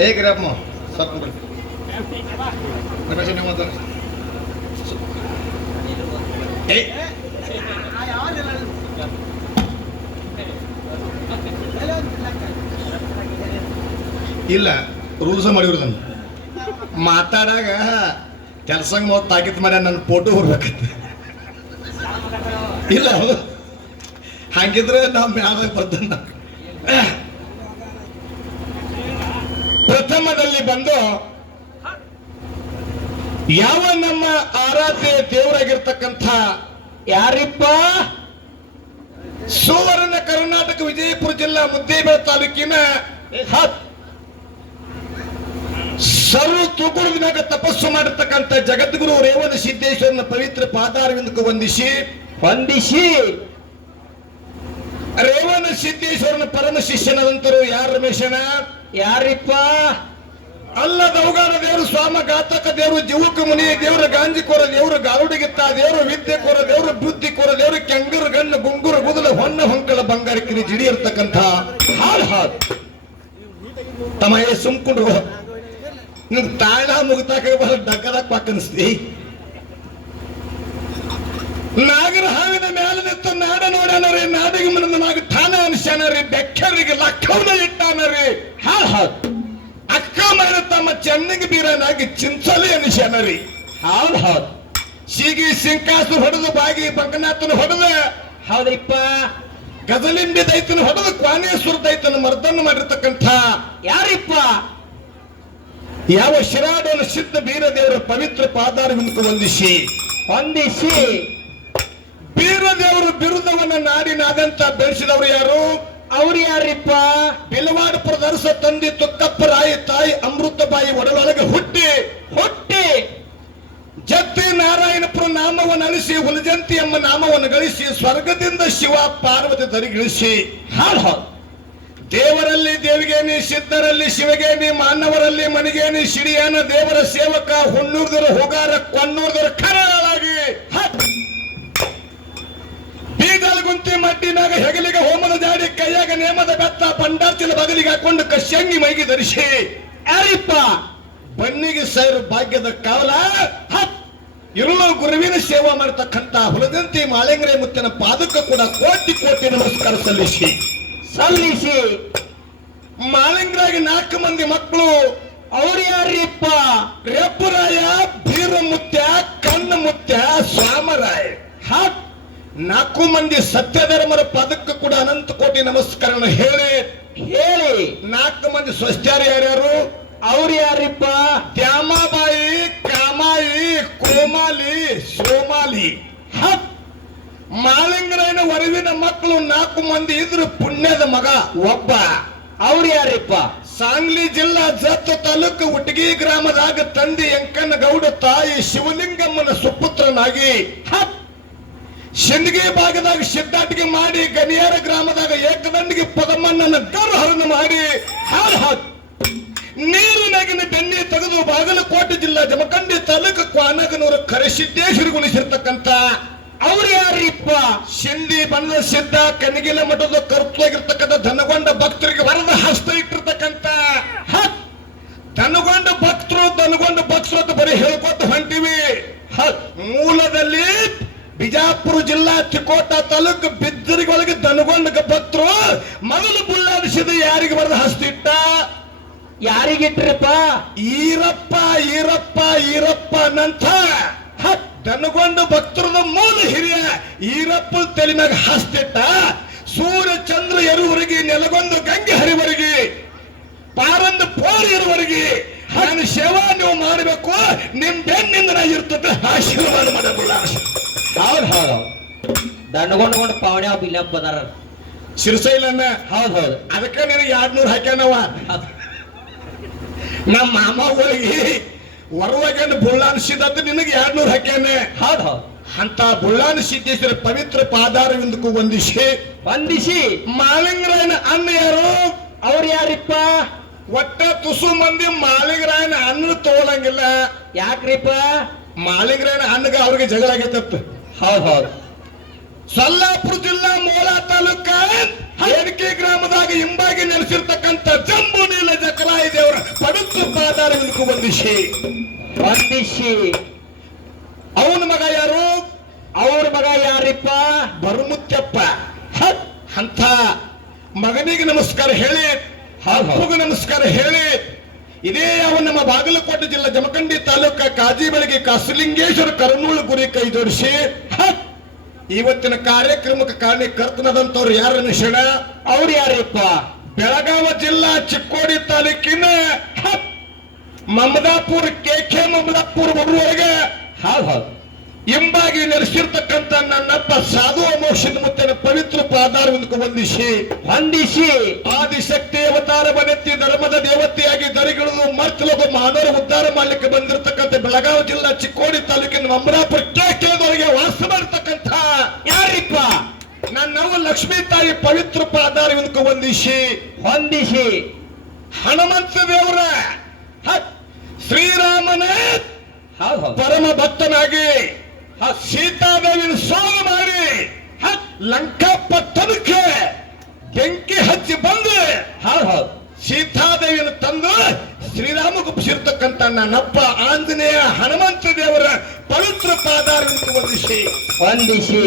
एक रॅप मग सात नंबर कशी नाही ಇಲ್ಲ ರೂಲ್ಸ್ ಮಾಡಿವ್ರು ನಾನು ಮಾತಾಡಾಗ ಕೆಲಸಂಗ್ ಮೋದ್ ತಾಕಿತ್ ಮಾಡ್ಯ ನನ್ನ ಫೋಟೋ ಹೊರ್ಬೇಕತ್ತೆ ಇಲ್ಲ ಹೌದು ಹಾಗಿದ್ರೆ ನಾವು ಮ್ಯಾಲ ಬರ್ದನ್ನ ಪ್ರಥಮದಲ್ಲಿ ಬಂದು ಯಾವ ನಮ್ಮ ಆರಾಧ್ಯ ದೇವರಾಗಿರ್ತಕ್ಕಂಥ ಯಾರಿಪ್ಪ ಸುವರ್ಣ ಕರ್ನಾಟಕ ವಿಜಯಪುರ ಜಿಲ್ಲಾ ಮುದ್ದೇಬೇಳೆ ತಾಲೂಕಿನ ಸರ್ವ ತೂಗುರುವಿನಾಗ ತಪಸ್ಸು ಮಾಡಿರ್ತಕ್ಕಂಥ ಜಗದ್ಗುರು ರೇವಣ ಸಿದ್ದೇಶ್ವರನ ಪವಿತ್ರ ಪಾದಾರವಿಂದಕ್ಕೆ ವಂದಿಸಿ ರೇವಣ ಸಿದ್ದೇಶ್ವರನ ಪರಮ ಶಿಷ್ಯನಂತರು ಯಾರ ರಮೇಶನ ಯಾರಿಪ್ಪ ಅಲ್ಲದವಗಾರ ದೇವರು ಸ್ವಾಮ ಘಾತಕ ದೇವರು ಜೀವಕ ಮುನಿ ದೇವರ ಗಾಂಜಿ ಕೋರ ದೇವರು ಗಾರುಡಿಗಿತ್ತ ದೇವರು ವಿದ್ಯೆ ಕೋರ ದೇವರು ಬುದ್ಧಿ ಕೋರ ದೇವರು ಕೆಂಗರು ಗಣ್ಣು ಗುಂಗುರು ಗುದಲ ಹೊನ್ನ ಹೊಂಕಳ ಬಂಗಾರಕ್ಕಿರಿ ಜಿಡಿ ಇರ್ತಕ್ಕಂಥ ಹಾಲ್ ತಮ್ಮ ಸುಮ್ಕೊಂಡ್ರು ನಿಮ್ಗೆ ತಾಳ ಮುಗಿತಾಕ ಬಹಳ ಡಗ್ಗದಾಗ ಪಾಕನ್ಸ್ತಿ ನಾಗರ ಹಾವಿನ ಮೇಲೆ ನಿಂತು ನಾಡ ನೋಡ್ಯಾನರಿ ನಾಡಿಗೆ ಮನದ ನಾಗ ಠಾಣ ಅನಿಸ್ಯಾನರಿ ಬೆಕ್ಕರಿಗೆ ಲಕ್ಕವನ ಇಟ್ಟಾನರಿ ಹಾಲ್ ಅಕ್ಕ ಮರ ತಮ್ಮ ಚೆನ್ನಗಿ ಬೀರನಾಗಿ ಚಿಂಚಲಿ ಅನಿಸ್ಯಾನರಿ ಹೌದ್ ಸೀಗಿ ಸಿಂಕಾಸು ಹೊಡೆದು ಬಾಗಿ ಬಂಗನಾಥನ ಹೊಡೆದ ಹೌದಪ್ಪ ಗಜಲಿಂಬಿ ದೈತನ ಹೊಡೆದು ಕ್ವಾನೇಶ್ವರ ದೈತನ ಮರ್ದನ್ನ ಮಾಡಿರ್ತಕ್ಕಂಥ ಯಾರಿಪ್ಪ ಯಾವ ಶಿರಾಡೋನ ಸಿದ್ಧ ಬೀರದೇವರ ಪವಿತ್ರ ಪಾದಾರವಿಂದಕ್ಕೆ ವಂದಿಸಿ ಬೀರದೇವರು ಬಿರುದವನ್ನ ನಾಡಿನಾದಂತ ಬೆಳೆಸಿದವರು ಯಾರು ಅವ್ರು ಯಾರಿಪ್ಪ ಬಿಲವಾಡಪುರದ ಅರಸ ತಂದೆ ತುಕ್ಕಪ್ಪರಾಯಿ ತಾಯಿ ಅಮೃತಬಾಯಿ ಒಡಲೊಳಗೆ ಹುಟ್ಟಿ ಜತ್ತಿ ನಾರಾಯಣಪುರ ನಾಮವನ್ನು ಅಳಿಸಿ ಹುಲಜಂತಿ ಎಂಬ ನಾಮವನ್ನು ಗಳಿಸಿ ಸ್ವರ್ಗದಿಂದ ಶಿವ ಪಾರ್ವತಿ ತರಿಗಿಳಿಸಿ ದೇವರಲ್ಲಿ ದೇವಿಗೇನಿ ಸಿದ್ಧರಲ್ಲಿ ಶಿವಗೇನಿ ಮಾನವರಲ್ಲಿ ಮನಿಗೇನಿ ಸಿಡಿಯಾನ ದೇವರ ಸೇವಕ ಹುಣ್ಣೂರ್ದರ ಹೋಗಾರ ಕೊನ್ನೂರ್ದರ ಕರಾಳಾಗಿ ಬೀಗಲ್ಗುಂತಿ ಮಟ್ಟಿನಾಗ ಹೆಗಲಿಗೆ ಹೋಮದ ಜಾಡಿ ಕೈಯಾಗ ನೇಮದ ಬೆತ್ತ ಪಂಡಾರ್ತಿನ ಬಗಲಿಗೆ ಹಾಕೊಂಡು ಕಶ್ಯಂಗಿ ಮೈಗೆ ಧರಿಸಿ ಯಾರಿಪ್ಪ ಬನ್ನಿಗೆ ಸೈರು ಭಾಗ್ಯದ ಕಾವಲ ಇರುಳು ಗುರುವಿನ ಸೇವಾ ಮಾಡತಕ್ಕಂತ ಹುಲದಂತಿ ಮಾಳಿಂಗರೇ ಮುತ್ತಿನ ಪಾದಕ ಕೂಡ ಕೋಟಿ ಕೋಟಿ ನಮಸ್ಕಾರ ಸಲ್ಲಿಸಿ ಮಾಳಿಂಗರಾಗಿ 4 ಮಂದಿ ಮಕ್ಕಳು ಅವ್ರು ಯಾರಿಪ್ಪ ರೆಪ್ಪರಾಯ ಬೀರಮುತ್ಯ ಕಣ್ಣಮುತ್ಯ ಸ್ವಾಮರಾಯ 4 ಮಂದಿ ಸತ್ಯಧರ್ಮರ ಪದಕ್ಕೆ ಕೂಡ ಅನಂತ ಕೋಟಿ ನಮಸ್ಕಾರ ಹೇಳಿ 4 ಮಂದಿ ಸ್ವಸ್ಥ್ಯಾರು ಯಾರ್ಯಾರು ಅವ್ರು ಯಾರಿಪ್ಪ ದ್ಯಾಮಾಬಾಯಿ ಕಾಮಾಯಿ ಕೋಮಾಲಿ ಸೋಮಾಲಿ ಮಾಳಿಂಗರಾಯನ ವರವಿನ ಮಕ್ಕಳು 4 ಮಂದಿ ಇದ್ರು ಪುಣ್ಯದ ಮಗ ಒಬ್ಬ ಅವ್ರು ಯಾರಿಪ್ಪ ಸಾಂಗ್ಲಿ ಜಿಲ್ಲಾ ಜತ್ ತಾಲೂಕು ಉಟಗಿ ಗ್ರಾಮದಾಗ ತಂದೆ ಎಂಕನ ಗೌಡ ತಾಯಿ ಶಿವಲಿಂಗಮ್ಮನ ಸುಪುತ್ರನಾಗಿ ಸಿಂದಗಿ ಭಾಗದಾಗ ಸಿದ್ದಾಟಿಗೆ ಮಾಡಿ ಗನಿಯಾರ ಗ್ರಾಮದಾಗ ಏಕದಂಡಿಗೆ ಪದಮಣ್ಣನ ಗರ್ಹರಣ ಮಾಡಿ ನೀರಿನಾಗಿನ ಬೆಣ್ಣೆ ತೆಗೆದು ಬಾಗಲಕೋಟೆ ಜಿಲ್ಲಾ ಜಮಖಂಡಿ ತಾಲೂಕು ಕ್ವಾನಗನೂರು ಕರೆಸಿದ್ದೇಶ್ವರಿಗೊಳಿಸಿರ್ತಕ್ಕಂಥ ಅವ್ರು ಯಾರಿಪ್ಪ ಸಿಂಧಿ ಬಣ್ಣದ ಸಿದ್ಧ ಕನಗಿಲ ಮಠದ ಕರ್ತವಾಗಿರ್ತಕ್ಕಂಥ ಧನಗೊಂಡ ಭಕ್ತರಿಗೆ ವರದ ಹಸ್ತ ಇಟ್ಟಿರ್ತಕ್ಕಂಥ ಧನಗೊಂಡ ಭಕ್ತರು ಅಂತ ಬರೀ ಹೇಳ್ಕೊತ ಹೊಂಟಿವಿ ಮೂಲದಲ್ಲಿ ಬಿಜಾಪುರ ಜಿಲ್ಲಾ ತಿಕೋಟ ತಾಲೂಕು ಬಿದ್ದರಿಗೊಳಗೆ ಧನಗೊಂಡ ಭಕ್ತರು ಮೊದಲು ಬುಳ್ಳಾಡಿಸಿದ ಯಾರಿಗೆ ಬರದ ಹಸ್ತ ಇಟ್ಟ ಯಾರಿಗಿಟ್ರಪ್ಪ ಈರಪ್ಪ ನಂತ ದನಗೊಂಡ ಭಕ್ತರದ ಮೂಲ ಹಿರಿಯ ಈರಪ್ಪ ತೆಲಿನಾಗ ಹಸ್ತಿಟ್ಟ ಸೂರ್ಯ ಚಂದ್ರ ಎರುವರೆಗೆ ನೆಲಗೊಂದು ಗಂಗೆ ಹರಿವರೆಗೆ ಪಾರಂದು ಪೋರ್ ಇರುವರೆಗೆ ನಾನು ಸೇವಾ ನೀವು ಮಾಡಬೇಕು ನಿಮ್ ಬೆನ್ನಿಂದ ಇರ್ತದೆ ಆಶೀರ್ವಾದ ಮಾಡಬಲ್ಲ ಹೌದು ದನಗೊಂಡು ಪಾವಣೆ ಬಿಲ್ಲಪ್ಪ ಅದಾರ ಶಿರಸೈಲನ್ನ ಹೌದು ಅದಕ್ಕೆ ನಿನಗೆ 200 ಹಾಕ್ಯಾನವ ನಮ್ಮ ಮಾಮ ಹೋಗಿ ಹೊರವಾಗೇನು ಬುಳ್ಳಾನ ಸಿದ್ಧ ನಿನಗೆ 200 ಹಾಕ್ಯಾನೆ ಹೌದು ಅಂತ ಬುಳ್ಳಾನ ಸಿದ್ದೇಶ್ವರ ಪವಿತ್ರ ಪಾದಾರವಿಂದಕ್ಕೂ ವಂದಿಸಿ ಮಾಳಿಂಗರಾಯನ ಅಣ್ಣ ಯಾರು ಅವ್ರು ಯಾರಿಪ್ಪ ಒಟ್ಟ ತುಸು ಮಂದಿ ಮಾಳಿಂಗರಾಯನ ಅನ್ನ ತಗೊಳಂಗಿಲ್ಲ ಯಾಕ್ರಿಪ್ಪ ಮಾಳಿಂಗರಾಯನ ಅಣ್ಣಗ ಅವ್ರಿಗೆ ಜಗಳ ಆಗೈತಪ್ಪ ಹೌದು ಸೊಲ್ಲಾಪುರ ಜಿಲ್ಲಾ ಮೋಳ ತಾಲೂಕ ಹೇರಿಕೆ ಗ್ರಾಮದಾಗ ಹಿಂಬಾಗಿ ನೆಲೆಸಿರ್ತಕ್ಕಂಥ ಜಂಬು ನೀಲ ಜಕರಾಯಿ ದೇವರ ಪಾದಾರವಿಂದಕ್ಕೂ ವಂದಿಸಿ ವಂದಿಸಿ. ಅವನ ಮಗ ಯಾರು? ಅವ್ರ ಮಗ ಯಾರಿಪ್ಪ? ಬರುಮುತ್ಯಪ್ಪ. ಹತ್ ಅಂತ ಮಗನಿಗೆ ನಮಸ್ಕಾರ ಹೇಳಿ, ಹೌದು. ಅಪ್ಪಗೂ ನಮಸ್ಕಾರ ಹೇಳಿ, ಇದೇ ಯಾವ ನಮ್ಮ ಬಾಗಲಕೋಟೆ ಜಿಲ್ಲೆ ಜಮಖಂಡಿ ತಾಲೂಕ ಕಾಜಿಬೆಳಗಿ ಕಾಸಲಿಂಗೇಶ್ವರ ಕರನೂಳು ಗುರಿ ಕೈ ಜೋಡಿಸಿ ಹತ್ ಇವತ್ತಿನ ಕಾರ್ಯಕ್ರಮಕ್ಕೆ ಕಾರಣಕರ್ತನದಂತವ್ರು ಯಾರ ನಿಷೇಣ? ಅವ್ರು ಯಾರಿಪ್ಪ? ಬೆಳಗಾವಿ ಜಿಲ್ಲಾ ಚಿಕ್ಕೋಡಿ ತಾಲೂಕಿನ ಹತ್ ಮಮದಾಪುರ ಕೆಕೆ ಮಮದಾಪುರ ಬರುವವರೆಗೆ ಹೌದು ಹೌದು. ಹಿಂಬಾಗಿ ನೆಲೆಸಿರ್ತಕ್ಕಂಥ ನನ್ನಪ್ಪ ಸಾಧು ಅಮೋಷದ ಮುತ್ತಿನ ಪವಿತ್ರ ಪಾದಾರವಿಂದಕ್ಕೂ ವಂದಿಸಿ ವಂದಿಸಿ. ಆದಿಶಕ್ತಿ ಅವತಾರ ಬನೆತ್ತಿ ಧರ್ಮದ ದೇವತೆಯಾಗಿ ದರಿಗಿಳಿದು ಮರ್ತಲದ ಮಾನವರ ಉದ್ಧಾರ ಮಾಡ್ಲಿಕ್ಕೆ ಬಂದಿರತಕ್ಕಂಥ ಬೆಳಗಾವಿ ಜಿಲ್ಲಾ ಚಿಕ್ಕೋಡಿ ತಾಲೂಕಿನ ಮಮದಾಪುರ ಕೆಕೆದವರೆಗೆ ವಾಸ ಮಾಡಿರ್ತಕ್ಕಂಥ ಯಾರಿಪ್ಪ? ನನ್ನವ್ವ ಲಕ್ಷ್ಮೀ ತಾಯಿ ಪವಿತ್ರ ಪಾದಾರವಿಂದಕ್ಕೂ ವಂದಿಸಿ ವಂದಿಸಿ. ಹನುಮಂತ ದೇವರ ಹತ್ ಶ್ರೀರಾಮನ ಹೌದು ಹೌದು. ಪರಮ ಭಕ್ತನಾಗಿ ಸೀತಾದೇವಿನ ಸೋಲು ಮಾಡಿ ಲಂಕಾ ಪಟ್ಟಣಕ್ಕೆ ಬೆಂಕಿ ಹಚ್ಚಿ ಬಂದು ಹೌದು ಹೌದು. ಸೀತಾದೇವಿಯನ್ನು ತಂದು ಶ್ರೀರಾಮ ಗುಪ್ಸಿರ್ತಕ್ಕಂಥ ನನ್ನಪ್ಪ ಆಂಜನೇಯ ಹನುಮಂತ ದೇವರ ಪವಿತ್ರ ಪಾದಾರವಿಂದಕ್ಕೂ ವಂದಿಸಿ ವಂದಿಸಿ.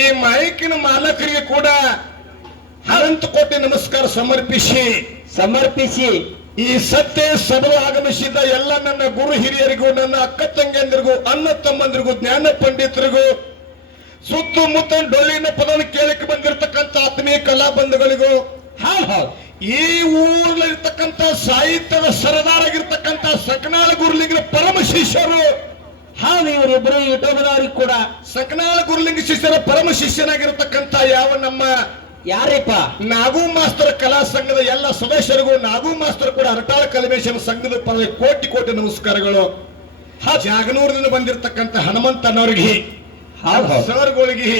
ಈ ಮೈಕಿನ ಮಾಲಕರಿಗೆ ಕೂಡ ಅನಂತ ಕೋಟಿ ನಮಸ್ಕಾರ ಸಮರ್ಪಿಸಿ ಸಮರ್ಪಿಸಿ. ಈ ಸತ್ಯ ಸಭೆಗೆ ಆಗಮಿಸಿದ ಎಲ್ಲ ನನ್ನ ಗುರು ಹಿರಿಯರಿಗೂ, ನನ್ನ ಅಕ್ಕ ತಂಗಿಯಂದಿರಿಗೂ, ಅಣ್ಣ ತಮ್ಮಂದಿರಿಗೂ, ಜ್ಞಾನ ಪಂಡಿತರಿಗೂ, ಸುತ್ತಮುತ್ತ ಡೊಳ್ಳಿನ ಪದವನ್ನು ಕೇಳಕ್ಕೆ ಬಂದಿರತಕ್ಕಂಥ ಆತ್ಮೀಯ ಕಲಾ ಬಂಧುಗಳಿಗೂ, ಹೌದು ಹೌದು. ಈ ಊರಲ್ಲಿರ್ತಕ್ಕಂಥ ಸಾಹಿತ್ಯದ ಸರದಾರಾಗಿರ್ತಕ್ಕಂಥ ಸಕನಾಳ ಗುರುಲಿಂಗನ ಪರಮ ಶಿಷ್ಯರು, ಹೌದು. ಇವರಿಬ್ರು ಯೂಟ್ಯೂಬ್ದವ್ರಿಗೆ ಕೂಡ ಸಕನಾಳ ಗುರುಲಿಂಗ ಶಿಷ್ಯರ ಪರಮ ಶಿಷ್ಯನಾಗಿರ್ತಕ್ಕಂಥ ಯಾವ ನಮ್ಮ ಯಾರಿಪ್ಪ? ನಾಗು ಮಾಸ್ತರ್ ಕಲಾ ಸಂಘದ ಎಲ್ಲ ಸದಸ್ಯರಿಗೂ, ನಾಗು ಮಾಸ್ತರ್ ಕೂಡ ಅರಟಾಳ ಕಲಿಮೇಶನ ಸಂಘದ ಪರವಾಗಿ ಕೋಟಿ ಕೋಟಿ ನಮಸ್ಕಾರಗಳು. ಜಾಗನೂರದಿಂದ ಬಂದಿರತಕ್ಕಂಥ ಹನುಮಂತನವರಿಗೆ, ಸರ್ಗಳಿಗೆ,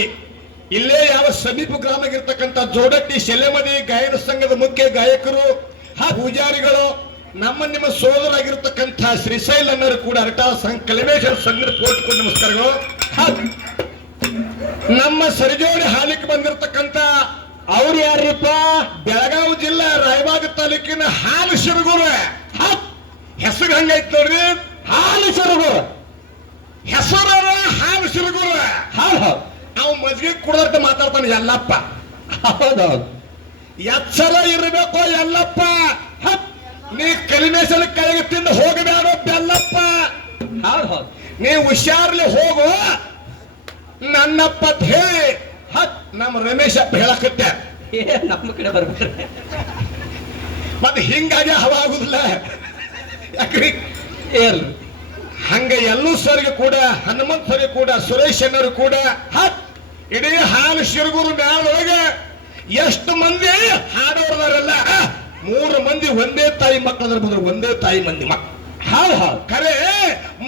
ಇಲ್ಲೇ ಯಾವ ಸಮೀಪ ಗ್ರಾಮಗಿರ್ತಕ್ಕಂಥ ಜೋಡಟ್ಟಿ ಶೆಲೆಮದಿ ಗಾಯನ ಸಂಘದ ಮುಖ್ಯ ಗಾಯಕರು, ಪೂಜಾರಿಗಳು, ನಿಮ್ಮ ಸೋದರಾಗಿರ್ತಕ್ಕಂಥ ಶ್ರೀಶೈಲ್ ಅನ್ನೋರು ಕೂಡ ಅರಟಾಳ ಕಲಿಮೇಶನ ಸಂಘದ ಕೋಟಿ ಕೋಟಿ ನಮಸ್ಕಾರಗಳು. ನಮ್ಮ ಸರಿಜೋಡಿ ಹಾಲಿಗೆ ಬಂದಿರತಕ್ಕಂಥ ಅವ್ರು ಯಾರಿಪ್ಪ? ಬೆಳಗಾವಿ ಜಿಲ್ಲಾ ರಾಯಬಾಗ ತಾಲೂಕಿನ ಹಾಲು ಶಿರಗುರು. ಹೆಸರು ಹಂಗೈತ್ ನೋಡ್ರಿ, ಹಾಲು ಶಿರಗುರು. ಹೆಸರು ಹಾಲು ಶಿರಗುರು. ಹೌದು. ಅವ್ ಮಜ್ಜಿಗೆ ಕುಡದಂತ ಮಾತಾಡ್ತಾನೆ ಎಲ್ಲಪ್ಪ. ಹೌದೌದು. ಎಚ್ಚರ ಇರಬೇಕು ಎಲ್ಲಪ್ಪ. ನೀ ಕಲಿಮೇಶನ ಕೆಳಗೆ ತಿಂದು ಹೋಗಬೇಡ ಬೆಲ್ಲಪ್ಪ. ಹೌದು ಹೌದು. ನೀ ಹುಷಾರ್ಲಿ ಹೋಗು ನನ್ನಪ್ಪ ಅಂತ ಹೇಳಿ ನಮ್ಮ ರಮೇಶ್ ಅಪ್ಪ ಹೇಳಕತ್ತೆ. ನಮ್ಮ ಕಡೆ ಬರ್ಬೇಡ್ರಿ. ಮತ್ತೆ ಹಿಂಗಾಗಿ ಹವಾ ಆಗುದಿಲ್ಲ ಯಾಕ್ರಿ? ಹಂಗ ಎಲ್ಲೂ ಸರ್ಗೆ ಕೂಡ, ಹನುಮಂತ ಸರ್ಗೆ ಕೂಡ, ಸುರೇಶ್ ಅನ್ನೋರು ಕೂಡ ಇಡೀ ಹಾಲು ಶಿರಗೂರು ಮ್ಯಾಲೊಳಗೆ ಎಷ್ಟು ಮಂದಿ ಹಾಡೋರ್ದಾರಲ್ಲ, 3 ಮಂದಿ ಒಂದೇ ತಾಯಿ ಮಕ್ಕಳು ಬಂದ್ರು, ಒಂದೇ ತಾಯಿ ಮಂದಿ ಮಕ್ಕಳು. ಹೌದು ಹೌದು. ಖರೆ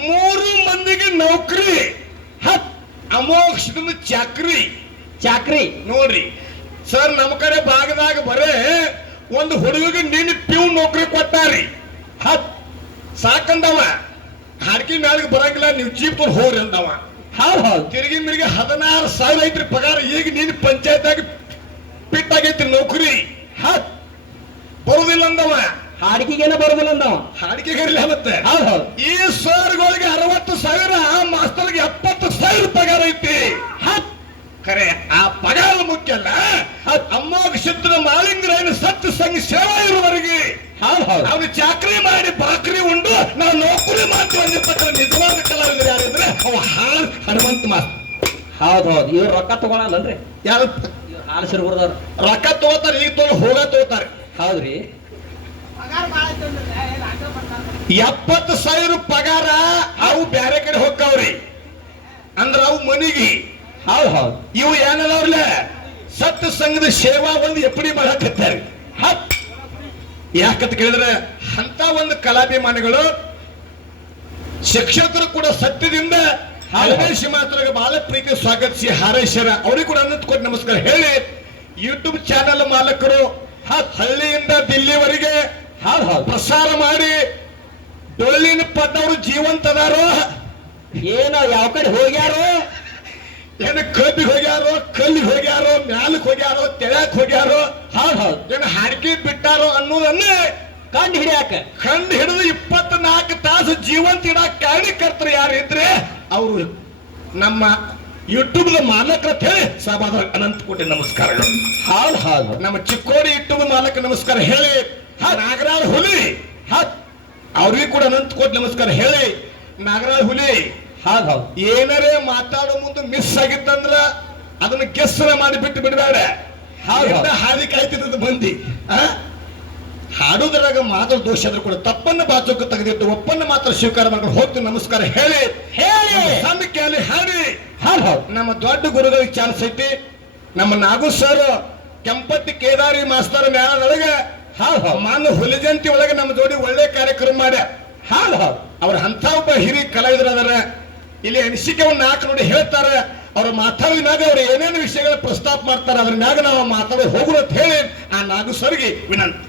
3 ಮಂದಿಗೆ ನೌಕರಿ, ಅಮೋಕ್ಷದಿಂದ ಚಾಕ್ರಿ. ಚಾಕ್ರಿ ನೋಡ್ರಿ ಸರ್, ನಮ್ಮ ಕಡೆ ಭಾಗದಾಗ ಬರೇ ಒಂದು ಹುಡುಗಿಗೆ ನೀನು ಪ್ಯೂ ನೌಕರಿ ಕೊಟ್ಟಾರಿ, ಸಾಕಂದವ. ಹಾಡ್ಕಿ ಮ್ಯಾಲಿಗೆ ಬರಂಗಿಲ್ಲ, ನೀವು ಜೀಪ್ ತೊಗೊಂಡು ಹೋಗ್ರಿ ಅಂದವ. ಹೌದು ಹೌದು. ತಿರುಗಿ ಮಿರುಗಿ 16,000 ಐತ್ರಿ ಪಗಾರ. ಈಗ ನೀನು ಪಂಚಾಯತ್ನಾಗ ಪಿಟ್ ಆಗೈತ್ರಿ ನೌಕರಿ, ಬರುದಿಲ್ಲ ಅಂದವ. ಹಾಡಿಕೆಗೇನ ಬರೋದಿಲ್ಲ ಅಂದವ. ಹಾಡಿಕೆಗರಿಲ್ಲ ಮತ್ತೆ. ಹೌದು ಹೌದು. ಈ ಸರ್ಗಳಿಗೆ 60,000, ಮಾಸ್ತರ್ಗೆ 70,000 ಪಗಾರ ಐತಿ. ಖರೆ ಆ ಪಗಾರ ಮುಖ್ಯ ಅಲ್ಲ, ಅಮ್ಮೋಗ ಸಿದ್ಧನ ಮಾಲಿಂಗರಾಯನ ಸತ್ಯ ಸಂಘ ಸೇವಾ ಇರುವವರೆಗೆ ಅವನು ಚಾಕ್ರಿ ಮಾಡಿ ಬಾಕ್ರಿ ಉಂಡು ನಾವು ನೌಕರಿ ಮಾಡ್ತೀವಿ ಅಂದಿರ್ತಕ್ಕ ನಿಜವಾದ ಕಲಾವಿದರು ಯಾರಂದ್ರೆ ಅವ ಹನುಮಂತ ಮಾಸ್ತ. ಹೌದು ಹೌದು. ಇವ್ರು ರೊಕ್ಕ ತಗೊಳಲ್ಲನ್ರಿ? ಯಾರು ಹಾಲು ಶಿರಗುರದವ್ರು ರೊಕ್ಕ ತಗೋತಾರೆ, ಈಗ ತೊಗೊಂಡು ಹೋಗ ತಗೋತಾರೆ. ಹೌದ್ರಿ. 70,000 ಪಗಾರ ಅವು ಬ್ಯಾರೆ ಕಡೆ ಹೋಗ್ತಾವ್ರಿ, ಅಂದ್ರ ಅವು ಮನಿಗೆ. ಹೌದು ಹೌದು. ಇವು ಏನದವ್ರಲ್ಲ ಸತ್ಯ ಸಂಘದ ಸೇವಾ ಒಂದು ಎಪ್ಪಡಿ ಮಾಡಕತ್ತಾರೆ. ಯಾಕಂತ ಕೇಳಿದ್ರೆ ಅಂತ ಒಂದು ಕಲಾಭಿಮಾನಿಗಳು, ಶಿಕ್ಷಕರು ಕೂಡ ಸತ್ಯದಿಂದ ಹಳಮೇಶಿ ಮಾತ್ರ ಬಹಳ ಪ್ರೀತಿ ಸ್ವಾಗತಿಸಿ ಹಾರೈಸ್ಯಾರ. ಅವ್ರಿಗೆ ಕೂಡ ಅನಂತ ಕೋಟಿ ನಮಸ್ಕಾರ ಹೇಳಿ, ಯೂಟ್ಯೂಬ್ ಚಾನೆಲ್ ಮಾಲಕರು ಹಳ್ಳಿಯಿಂದ ದಿಲ್ಲಿವರೆಗೆ ಪ್ರಸಾರ ಮಾಡಿ ಡೊಳ್ಳಿನ ಪದ್ದವರು ಜೀವಂತದಾರೋ ಏನೋ ಯಾವ ಕಡೆ ಹೋಗ್ಯಾರೋ, ಏನು ಕಬ್ಬಿಗೆ ಹೋಗ್ಯಾರೋ, ಕಲ್ಲಿಗೆ ಹೋಗ್ಯಾರೋ, ಮ್ಯಾಲಕ್ ಹೋಗ್ಯಾರೋ, ತೆಳ್ಯಾಕ್ ಹೋಗ್ಯಾರೋ, ಏನು ಹಾಡಿಕೆ ಬಿಟ್ಟಾರೋ ಅನ್ನೋದನ್ನೇ ಕಂಡು ಹಿಡಿಯಾಕ ಕಂಡು ಹಿಡಿದು 24 ತಾಸು ಜೀವಂತ ಇಡಾಕ ಕಾರಣಕರ್ತರು ಯಾರು ಇದ್ರೆ ಅವರು ನಮ್ಮ ಯೂಟ್ಯೂಬ್ ಮಾಲಕರ ಹೇಳಿ ಸಾಬಾದ ಅನಂತ ಕೋಟಿ ನಮಸ್ಕಾರಗಳು. ಹೌದು ಹೌದು ನಮ್ಮ ಚಿಕ್ಕೋಡಿ ಯೂಟ್ಯೂಬ್ ಮಾಲಕ ನಮಸ್ಕಾರ ಹೇಳಿ, ನಾಗರಾಳ ಹುಲಿ ಅವ್ರಿಗೆ ಕೂಡ ಅನಂತ ಕೋಟಿ ನಮಸ್ಕಾರ ಹೇಳಿ. ನಾಗರಾಳ ಹುಲಿ ಹೌದು ಹೌದು ಏನಾರೇ ಮಾತಾಡೋ ಮುಂದೆ ಮಿಸ್ ಆಗಿತ್ತಂದ್ರ ಅದನ್ನ ಗೆಸ್ಸರ ಮಾಡಿ ಬಿಟ್ಟು ಬಿಡಬೇಡ. ಹಾದಿ ಕಾಯ್ತಿದ್ದು ಮಂದಿ ಹಾಡೋದ್ರಾಗ ಮಾತ್ರ ದೋಷ ಆದ್ರೂ ಕೂಡ ತಪ್ಪನ್ನ ಬಾಚೋಕ ತೆಗೆದಿಟ್ಟು ಒಪ್ಪನ್ನ ಮಾತ್ರ ಸ್ವೀಕಾರ ಮಾಡ್ಕೊಂಡು ಹೋಗ್ತೀನಿ. ನಮಸ್ಕಾರ ಹೇಳಿ ಹೇಳಿ ಹಾಡಿ. ನಮ್ಮ ದೊಡ್ಡ ಗುರುಗಳಿಗೆ ಚಾನ್ಸ್ ಐತಿ. ನಮ್ಮ ನಾಗು ಸರ್ ಕೆಂಪಟ್ಟಿ ಕೇದಾರಿ ಮಾಸ್ತರ್ ಮೇಳದೊಳಗೆ ಮಾನು ಹುಲಿಜಂತಿ ಒಳಗೆ ನಮ್ಮ ಜೋಡಿ ಒಳ್ಳೆ ಕಾರ್ಯಕ್ರಮ ಮಾಡ್ಯ. ಅವ್ರ ಅಂತ ಒಬ್ಬ ಹಿರಿಯ ಕಲಾವಿದ್ರ ಅದರ ಇಲ್ಲಿ ಅನಿಸಿಕೆ ಒಂದು 4 ನೋಡಿ ಹೇಳ್ತಾರೆ. ಅವ್ರು ಮಾತಾಡಿದಾಗ ಅವ್ರು ಏನೇನು ವಿಷಯಗಳ ಪ್ರಸ್ತಾಪ ಮಾಡ್ತಾರೆ ಅದ್ರ ಮ್ಯಾಗ ನಾವು ಮಾತಾಡಿ ಹೋಗುವ ಅಂತ ಹೇಳಿ ಆ ನಾಗು ಸರ್ಗೆ ವಿನಂತಿ.